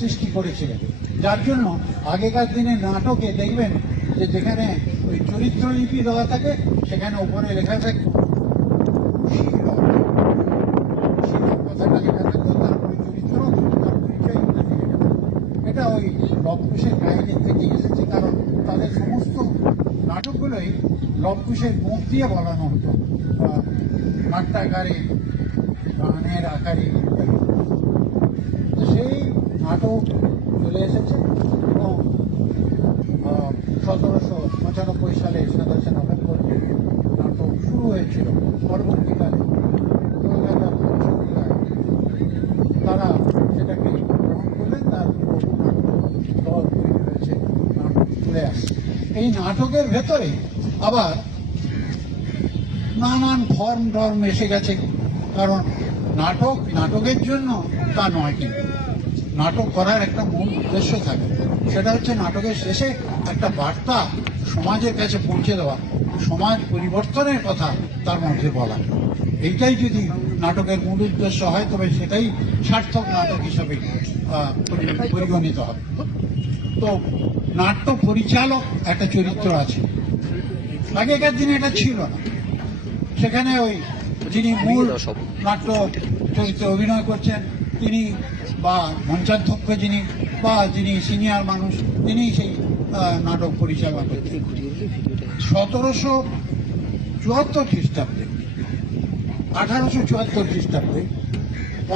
সৃষ্টি করেছিলেন, যার জন্য আগেকার দিনে নাটকে দেখবেন যে যেখানে ওই চরিত্র লিপি দেওয়া থাকে সেখানে উপরে লেখা থাকে কথাটা লেখা থাকতো, তারপরে চরিত্র, তার পরিচয় ইত্যাদি লেখা থাকতো। এটা ওই লবকুশের কাহিনীর থেকে এসেছে, কারণ তাদের সমস্ত নাটকগুলোই লবকুশের মুখ দিয়ে বলানো হতো, নাট্যাকারে, গানের আকারে ইত্যাদি। তো সেই নাটক চলে এসেছে এবং 1795 সালে 27 নভেম্বর নাটক শুরু হয়েছিল। পরবর্তীকালে কলকাতার পঞ্চমীলায় তারা সেটাকে গ্রহণ করলেন, তার বহু নাটক দল তৈরি হয়েছে, নাটক চলে আসছে। এই নাটকের ভেতরে আবার নানান ফর্ম এসে গেছে, কারণ নাটকের জন্য তা নয়, কিন্তু নাটক করার একটা মূল উদ্দেশ্য থাকে, সেটা হচ্ছে নাটকের শেষে একটা বার্তা সমাজের কাছে পৌঁছে দেওয়া, সমাজ পরিবর্তনের কথা তার মধ্যে বলা। এইটাই যদি নাটকের মূল উদ্দেশ্য হয় তবে সেটাই সার্থক নাটক হিসাবে পরিগণিত হবে। তো নাট্য পরিচালক একটা চরিত্র আছে, আগেকার দিনে এটা ছিল না। সেখানে ওই যিনি মূল নাট্য চরিত্রে অভিনয় করছেন তিনি, বা মঞ্চাধ্যক্ষ যিনি, বা যিনি সিনিয়র মানুষ, তিনি সেই নাটক পরিচালনা করতেন। 1774 খ্রিস্টাব্দে, 1874 খ্রিস্টাব্দে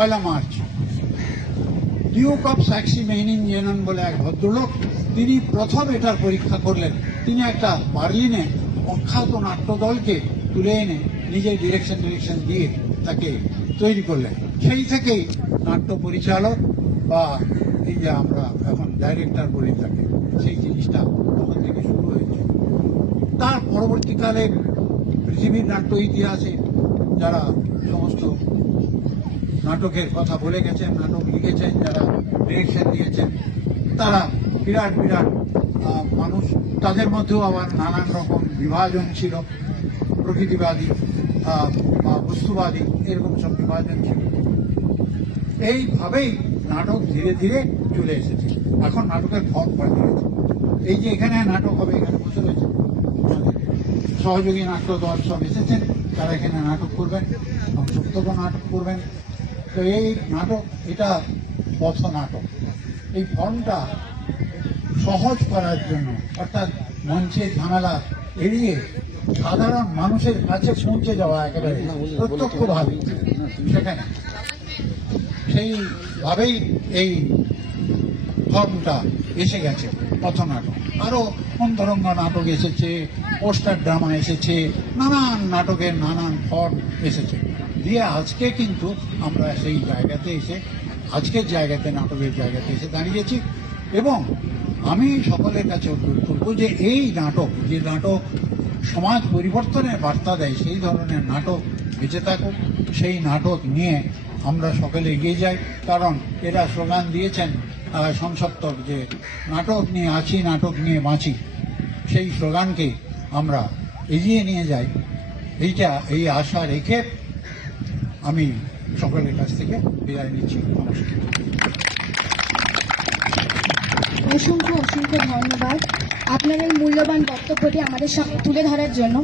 1 মার্চ ডিউক অফ স্যাক্সি মেইনিনজেনন বলে এক ভদ্রলোক, তিনি প্রথম এটার পরীক্ষা করলেন। তিনি একটা বার্লিনে অখ্যাত নাট্যদলকে তুলে এনে নিজের ডিরেকশন দিয়ে তাকে তৈরি করলেন। সেই থেকেই নাট্য পরিচালক বা এই যে আমরা এখন ডাইরেক্টর বলি তাকে, সেই জিনিসটা তখন থেকে শুরু হয়েছে। তার পরবর্তীকালে পৃথিবীর নাট্য ইতিহাসে যারা সমস্ত নাটকের কথা বলে গেছেন, নাটক লিখেছেন, যারা ডিরেকশন দিয়েছেন, তারা বিরাট মানুষ। তাদের মধ্যেও আবার নানান রকম বিভাজন ছিল, প্রকৃতিবাদী বা বস্তুবাদী, এরকম সব বিভাজন ছিল। এইভাবেই নাটক ধীরে ধীরে চলে এসেছে। এখন নাটকের ফর্ম পাল্টে গেছে। এই যে এখানে নাটক হবে, এখানে বসে রয়েছে সহযোগী নাট্য দল সব এসেছেন, তারা এখানে নাটক করবেন, সংসপ্তক নাটক করবেন। তো এই নাটক, এটা পথ নাটক। এই ফর্মটা সহজ করার জন্য, অর্থাৎ মঞ্চের ঝামেলা এড়িয়ে সাধারণ মানুষের কাছে পৌঁছে যাওয়া একেবারে প্রত্যক্ষভাবে, সেখানে সেইভাবেই এই ফর্মটা এসে গেছে পথনাটক। আরো অন্তরঙ্গ নাটক এসেছে, পোস্টার ড্রামা এসেছে, নানান নাটকের নানান ফর্ম এসেছে, দিয়ে আজকে কিন্তু আমরা সেই জায়গাতে এসে, আজকের জায়গাতে, নাটকের জায়গাতে এসে দাঁড়িয়েছি। এবং আমি সকলের কাছে অনুরোধ করবো যে এই নাটক, যে নাটক সমাজ পরিবর্তনের বার্তা দেয়, সেই ধরনের নাটক বেঁচে থাকুক, সেই নাটক নিয়ে আমরা সকলে এগিয়ে যাই। কারণ এরা স্লোগান দিয়েছেন সংসপ্তক, যে নাটক নিয়ে আছি, নাটক নিয়ে বাঁচি। সেই স্লোগানকে আমরা এগিয়ে নিয়ে যাই, এই আশা রেখে আমি সকলের কাছ থেকে বিদায় নিচ্ছি। নমস্কার। অসংখ্য ধন্যবাদ আপনার এই মূল্যবান বক্তব্যটি আমাদের সামনে তুলে ধরার জন্য।